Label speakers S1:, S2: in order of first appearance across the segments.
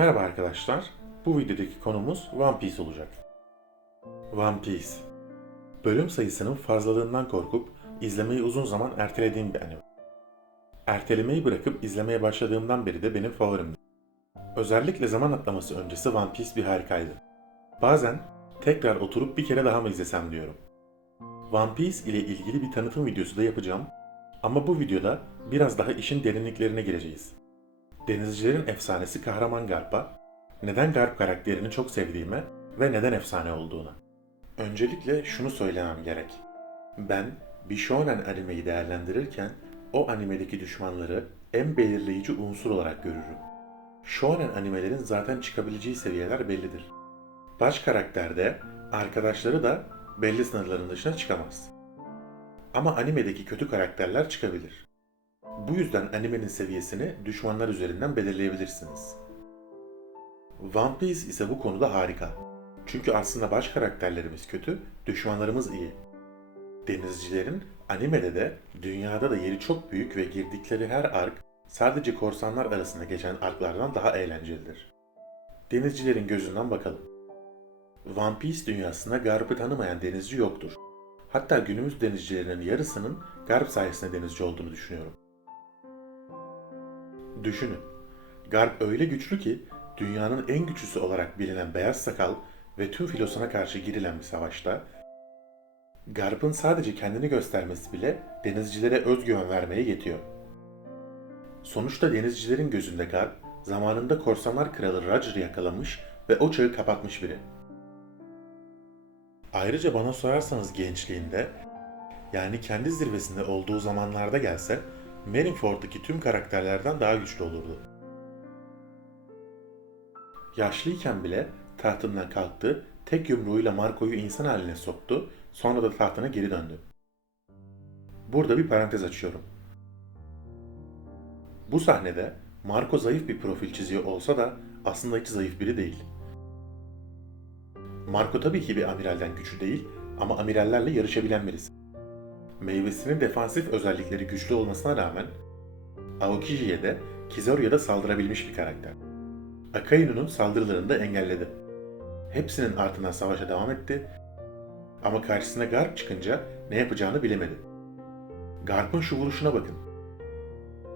S1: Merhaba arkadaşlar. Bu videodaki konumuz One Piece olacak. One Piece. Bölüm sayısının fazlalığından korkup izlemeyi uzun zaman ertelediğim bir anime. Ertelemeyi bırakıp izlemeye başladığımdan beri de benim favorimdi. Özellikle zaman atlaması öncesi One Piece bir harikaydı. Bazen tekrar oturup bir kere daha mı izlesem diyorum. One Piece ile ilgili bir tanıtım videosu da yapacağım ama bu videoda biraz daha işin derinliklerine gireceğiz. Denizcilerin efsanesi kahraman Garp'a, neden Garp karakterini çok sevdiğime ve neden efsane olduğuna. Öncelikle şunu söylemem gerek. Ben bir animeyi değerlendirirken o animedeki düşmanları en belirleyici unsur olarak görürüm. Shonen animelerin zaten çıkabileceği seviyeler bellidir. Baş karakter de, arkadaşları da belli sınırların dışına çıkamaz. Ama animedeki kötü karakterler çıkabilir. Bu yüzden animenin seviyesini düşmanlar üzerinden belirleyebilirsiniz. One Piece ise bu konuda harika. Çünkü aslında baş karakterlerimiz kötü, düşmanlarımız iyi. Denizcilerin animede de dünyada da yeri çok büyük ve girdikleri her ark sadece korsanlar arasında geçen arklardan daha eğlencelidir. Denizcilerin gözünden bakalım. One Piece dünyasında Garp'ı tanımayan denizci yoktur. Hatta günümüz denizcilerinin yarısının Garp sayesinde denizci olduğunu düşünüyorum. Düşünün. Garp öyle güçlü ki dünyanın en güçlüsü olarak bilinen Beyaz Sakal ve tüm filosuna karşı girilen bir savaşta Garp'ın sadece kendini göstermesi bile denizcilere özgüven vermeye yetiyor. Sonuçta denizcilerin gözünde Garp, zamanında korsanlar kralı Roger'ı yakalamış ve o çağı kapatmış biri. Ayrıca bana sorarsanız gençliğinde, yani kendi zirvesinde olduğu zamanlarda gelse, Marineford'daki tüm karakterlerden daha güçlü olurdu. Yaşlıyken bile tahtından kalktı, tek yumruğuyla Marco'yu insan haline soktu, sonra da tahtına geri döndü. Burada bir parantez açıyorum. Bu sahnede Marco zayıf bir profil çiziyor olsa da aslında hiç zayıf biri değil. Marco tabii ki bir amiralden güçlü değil ama amirallerle yarışabilen birisi. Meyvesinin defansif özellikleri güçlü olmasına rağmen Aokiji'ye de Kizaru'ya da saldırabilmiş bir karakter. Akainu'nun saldırılarını da engelledi. Hepsinin ardından savaşa devam etti ama karşısına Garp çıkınca ne yapacağını bilemedi. Garp'ın şu vuruşuna bakın.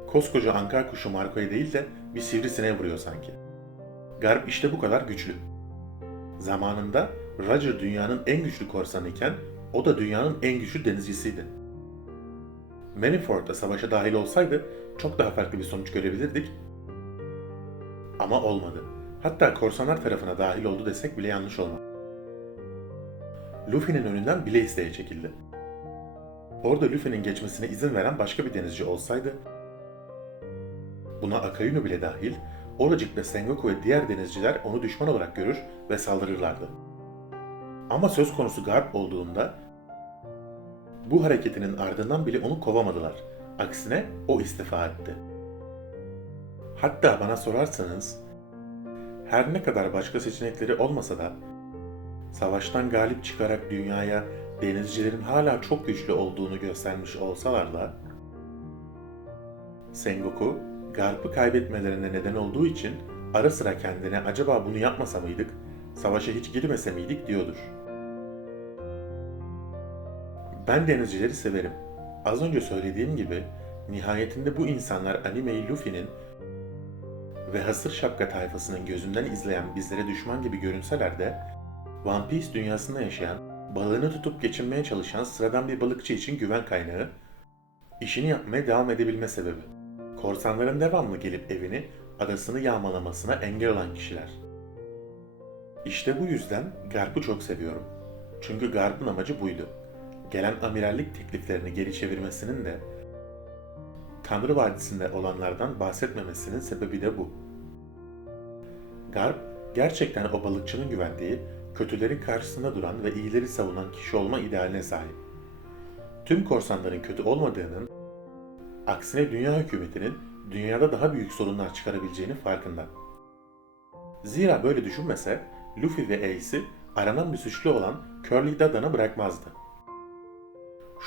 S1: Koskoca ankar kuşu Marco'ya değil de bir sivrisineğe vuruyor sanki. Garp işte bu kadar güçlü. Zamanında Roger dünyanın en güçlü korsanı iken o da dünyanın en güçlü denizcisiydi. Maniford da savaşa dahil olsaydı çok daha farklı bir sonuç görebilirdik. Ama olmadı. Hatta korsanlar tarafına dahil oldu desek bile yanlış olmaz. Luffy'nin önünden bile isteye çekildi. Orada Luffy'nin geçmesine izin veren başka bir denizci olsaydı, buna Akainu bile dahil, oracıkta Sengoku ve diğer denizciler onu düşman olarak görür ve saldırırlardı. Ama söz konusu Garp olduğunda bu hareketinin ardından bile onu kovamadılar. Aksine o istifa etti. Hatta bana sorarsanız her ne kadar başka seçenekleri olmasa da savaştan galip çıkarak dünyaya denizcilerin hala çok güçlü olduğunu göstermiş olsalar da Sengoku Garp'ı kaybetmelerine neden olduğu için ara sıra kendine acaba bunu yapmasa mıydık, savaşa hiç girmese miydik diyordur. Ben denizcileri severim. Az önce söylediğim gibi nihayetinde bu insanlar animeyi Luffy'nin ve hasır şapka tayfasının gözünden izleyen bizlere düşman gibi görünseler de One Piece dünyasında yaşayan, balığını tutup geçinmeye çalışan sıradan bir balıkçı için güven kaynağı, işini yapmaya devam edebilme sebebi. Korsanların devamlı gelip evini, adasını yağmalamasına engel olan kişiler. İşte bu yüzden Garp'ı çok seviyorum. Çünkü Garp'ın amacı buydu gelen amirallik tekliflerini geri çevirmesinin de Tanrı Vadisi'nde olanlardan bahsetmemesinin sebebi de bu. Garp, gerçekten o balıkçının güvendiği, kötülerin karşısında duran ve iyileri savunan kişi olma idealine sahip. Tüm korsanların kötü olmadığının, aksine dünya hükümetinin dünyada daha büyük sorunlar çıkarabileceğini farkında. Zira böyle düşünmese, Luffy ve Ace'i aranan bir suçlu olan Curly Dada'na bırakmazdı.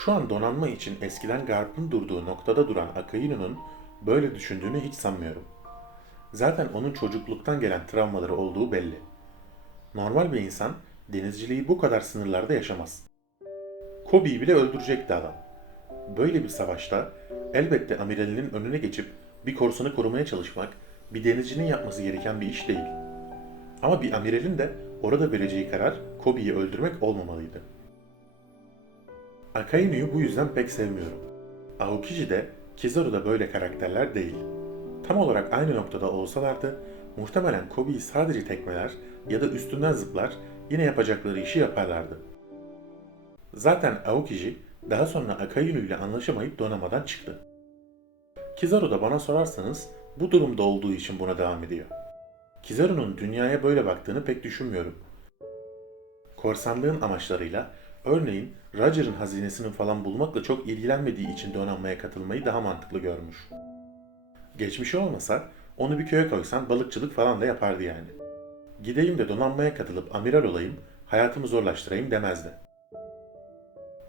S1: Şu an donanma için eskiden Garp'ın durduğu noktada duran Akainu'nun böyle düşündüğünü hiç sanmıyorum. Zaten onun çocukluktan gelen travmaları olduğu belli. Normal bir insan denizciliği bu kadar sınırlarda yaşamaz. Kobe'yi bile öldürecekti adam. Böyle bir savaşta elbette amiralinin önüne geçip bir korsanı korumaya çalışmak bir denizcinin yapması gereken bir iş değil. Ama bir amiralin de orada vereceği karar Kobe'yi öldürmek olmamalıydı. Akainu'yu bu yüzden pek sevmiyorum. Aokiji de Kizaru da böyle karakterler değil. Tam olarak aynı noktada olsalardı muhtemelen Kobe'yi sadece tekmeler ya da üstünden zıplar yine yapacakları işi yaparlardı. Zaten Aokiji daha sonra Akainu ile anlaşamayıp donamadan çıktı. Kizaru da bana sorarsanız bu durumda olduğu için buna devam ediyor. Kizaru'nun dünyaya böyle baktığını pek düşünmüyorum. Korsanlığın amaçlarıyla örneğin Roger'ın hazinesini falan bulmakla çok ilgilenmediği için donanmaya katılmayı daha mantıklı görmüş. Geçmişi olmasa onu bir köye koysan balıkçılık falan da yapardı yani. Gideyim de donanmaya katılıp amiral olayım, hayatımı zorlaştırayım demezdi.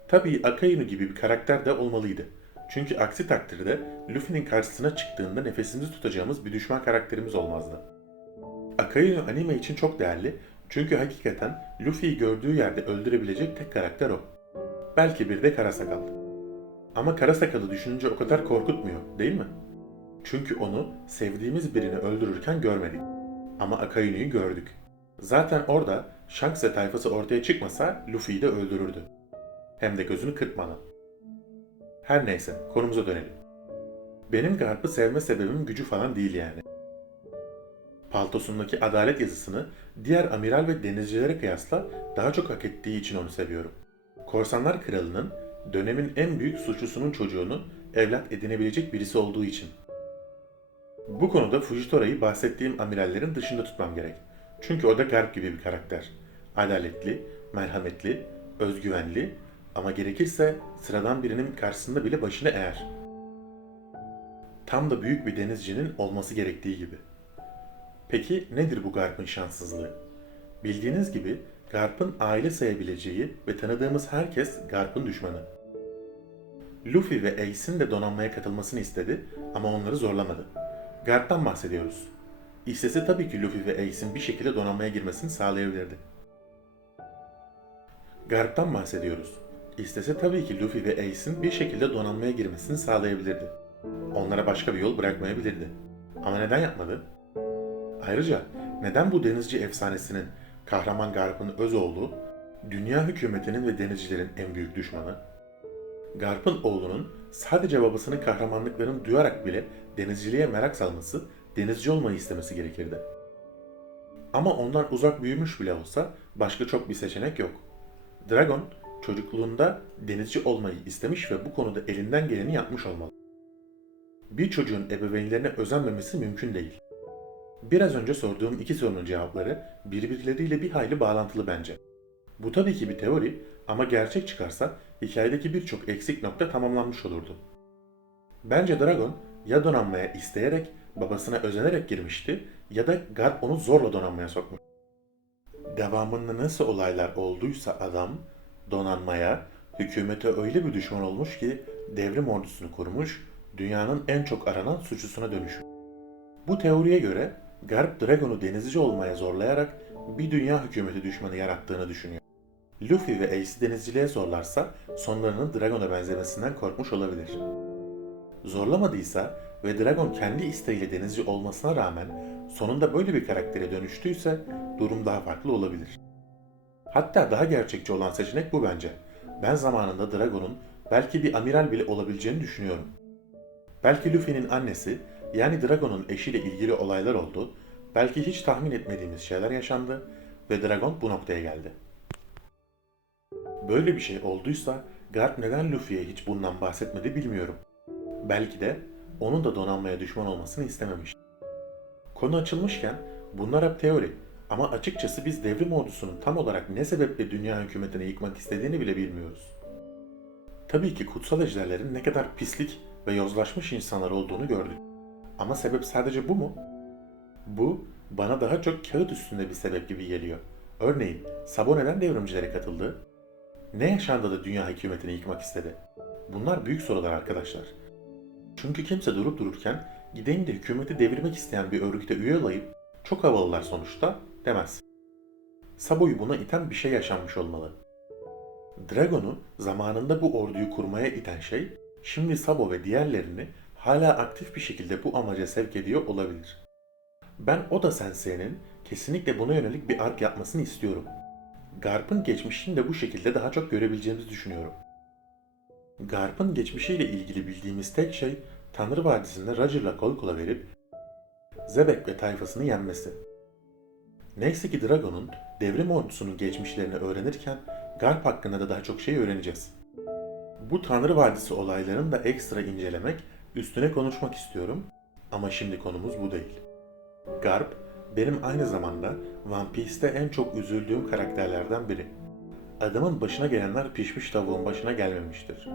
S1: Tabii Akainu gibi bir karakter de olmalıydı. Çünkü aksi takdirde Luffy'nin karşısına çıktığında nefesimizi tutacağımız bir düşman karakterimiz olmazdı. Akainu anime için çok değerli çünkü hakikaten Luffy'yi gördüğü yerde öldürebilecek tek karakter o. Belki bir de Karasakal. Ama Karasakalı düşününce o kadar korkutmuyor değil mi? Çünkü onu sevdiğimiz birini öldürürken görmedik. Ama Akainu'yu gördük. Zaten orada Shanks ve tayfası ortaya çıkmasa Luffy'yi de öldürürdü. Hem de gözünü kırpmadan. Her neyse konumuza dönelim. Benim Garp'ı sevme sebebim gücü falan değil yani. Paltosundaki adalet yazısını diğer amiral ve denizcilere kıyasla daha çok hak ettiği için onu seviyorum. Korsanlar Kralı'nın dönemin en büyük suçlusunun çocuğunu evlat edinebilecek birisi olduğu için. Bu konuda Fujitora'yı bahsettiğim amirallerin dışında tutmam gerek. Çünkü o da Garp gibi bir karakter. Adaletli, merhametli, özgüvenli ama gerekirse sıradan birinin karşısında bile başını eğer. Tam da büyük bir denizcinin olması gerektiği gibi. Peki nedir bu Garp'ın şanssızlığı? Bildiğiniz gibi Garp'ın aile sayabileceği ve tanıdığımız herkes Garp'ın düşmanı. Luffy ve Ace'in de donanmaya katılmasını istedi ama onları zorlamadı. Garp'tan bahsediyoruz. İstese tabii ki Luffy ve Ace'in bir şekilde donanmaya girmesini sağlayabilirdi. Garp'tan bahsediyoruz. İstese tabii ki Luffy ve Ace'in bir şekilde donanmaya girmesini sağlayabilirdi. Onlara başka bir yol bırakmayabilirdi. Ama neden yapmadı? Ayrıca neden bu denizci efsanesinin kahraman Garp'ın öz oğlu, dünya hükümetinin ve denizcilerin en büyük düşmanı? Garp'ın oğlunun sadece babasının kahramanlıklarını duyarak bile denizciliğe merak salması, denizci olmayı istemesi gerekirdi. Ama ondan uzak büyümüş bile olsa başka çok bir seçenek yok. Dragon çocukluğunda denizci olmayı istemiş ve bu konuda elinden geleni yapmış olmalı. Bir çocuğun ebeveynlerine özenmemesi mümkün değil. Biraz önce sorduğum iki sorunun cevapları birbirleriyle bir hayli bağlantılı bence. Bu tabii ki bir teori ama gerçek çıkarsa hikayedeki birçok eksik nokta tamamlanmış olurdu. Bence Dragon ya donanmaya isteyerek, babasına özenerek girmişti ya da Garp onu zorla donanmaya sokmuş. Devamında nasıl olaylar olduysa adam donanmaya, hükümete öyle bir düşman olmuş ki devrim ordusunu kurmuş, dünyanın en çok aranan suçlusuna dönüşmüş. Bu teoriye göre Garp Dragon'u denizci olmaya zorlayarak bir dünya hükümeti düşmanı yarattığını düşünüyor. Luffy ve Ace denizciliğe zorlarsa sonlarının Dragon'a benzemesinden korkmuş olabilir. Zorlamadıysa ve Dragon kendi isteğiyle denizci olmasına rağmen sonunda böyle bir karaktere dönüştüyse durum daha farklı olabilir. Hatta daha gerçekçi olan seçenek bu bence. Ben zamanında Dragon'un belki bir amiral bile olabileceğini düşünüyorum. Belki Luffy'nin annesi yani Dragon'un eşiyle ilgili olaylar oldu, belki hiç tahmin etmediğimiz şeyler yaşandı ve Dragon bu noktaya geldi. Böyle bir şey olduysa Garp neden Luffy'ye hiç bundan bahsetmedi bilmiyorum. Belki de onun da donanmaya düşman olmasını istememiş. Konu açılmışken bunlar hep teori ama açıkçası biz devrim ordusunun tam olarak ne sebeple dünya hükümetini yıkmak istediğini bile bilmiyoruz. Tabii ki kutsal ejderlerin ne kadar pislik ve yozlaşmış insanlar olduğunu gördük. Ama sebep sadece bu mu? Bu bana daha çok kağıt üstünde bir sebep gibi geliyor. Örneğin Sabo neden devrimcilere katıldı? Ne yaşandı da dünya hükümetini yıkmak istedi? Bunlar büyük sorular arkadaşlar. Çünkü kimse durup dururken gideyim de hükümeti devirmek isteyen bir örgüte üye olayım, çok havalılar sonuçta demez. Sabo'yu buna iten bir şey yaşanmış olmalı. Dragon'u zamanında bu orduyu kurmaya iten şey, şimdi Sabo ve diğerlerini hala aktif bir şekilde bu amaca sevk ediyor olabilir. Ben Oda Sensei'nin kesinlikle buna yönelik bir ark yapmasını istiyorum. Garp'ın geçmişini de bu şekilde daha çok görebileceğimizi düşünüyorum. Garp'ın geçmişiyle ilgili bildiğimiz tek şey Tanrı Vadisi'nde Roger'la kol kola verip Zebek ve tayfasını yenmesi. Neyse ki Dragon'un devrim ordusunun geçmişlerini öğrenirken Garp hakkında da daha çok şey öğreneceğiz. Bu Tanrı Vadisi olaylarını da ekstra incelemek, üstüne konuşmak istiyorum ama şimdi konumuz bu değil. Garp, benim aynı zamanda One Piece'te en çok üzüldüğüm karakterlerden biri. Adamın başına gelenler pişmiş tavuğun başına gelmemiştir.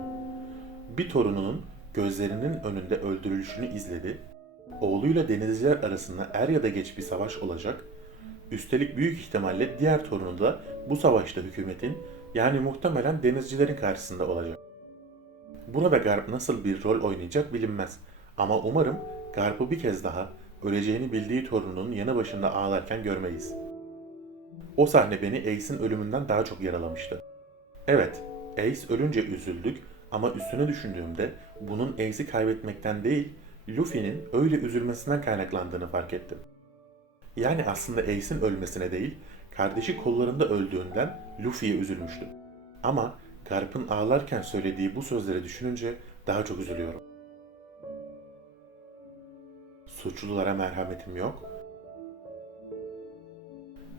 S1: Bir torununun gözlerinin önünde öldürülüşünü izledi. Oğluyla denizciler arasında er ya da geç bir savaş olacak. Üstelik büyük ihtimalle diğer torunu da bu savaşta hükümetin yani muhtemelen denizcilerin karşısında olacak. Burada Garp nasıl bir rol oynayacak bilinmez. Ama umarım Garp'ı bir kez daha öleceğini bildiği torununun yanı başında ağlarken görmeyiz. O sahne beni Ace'in ölümünden daha çok yaralamıştı. Evet, Ace ölünce üzüldük ama üstüne düşündüğümde bunun Ace'i kaybetmekten değil, Luffy'nin öyle üzülmesinden kaynaklandığını fark ettim. Yani aslında Ace'in ölmesine değil, kardeşi kollarında öldüğünden Luffy'ye üzülmüştüm. Ama Garp'ın ağlarken söylediği bu sözleri düşününce daha çok üzülüyorum. Suçlulara merhametim yok.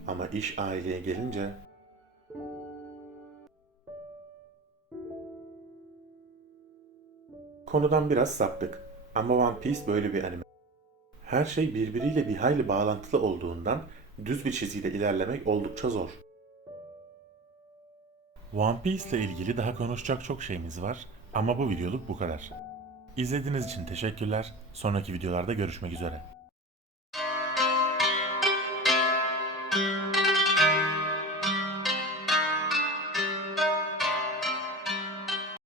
S1: Ama iş aileye gelince Konudan biraz saptık ama One Piece böyle bir anime. Her şey birbiriyle bir hayli bağlantılı olduğundan düz bir çizgide ilerlemek oldukça zor. One Piece ile ilgili daha konuşacak çok şeyimiz var ama bu videoluk bu kadar. İzlediğiniz için teşekkürler. Sonraki videolarda görüşmek üzere.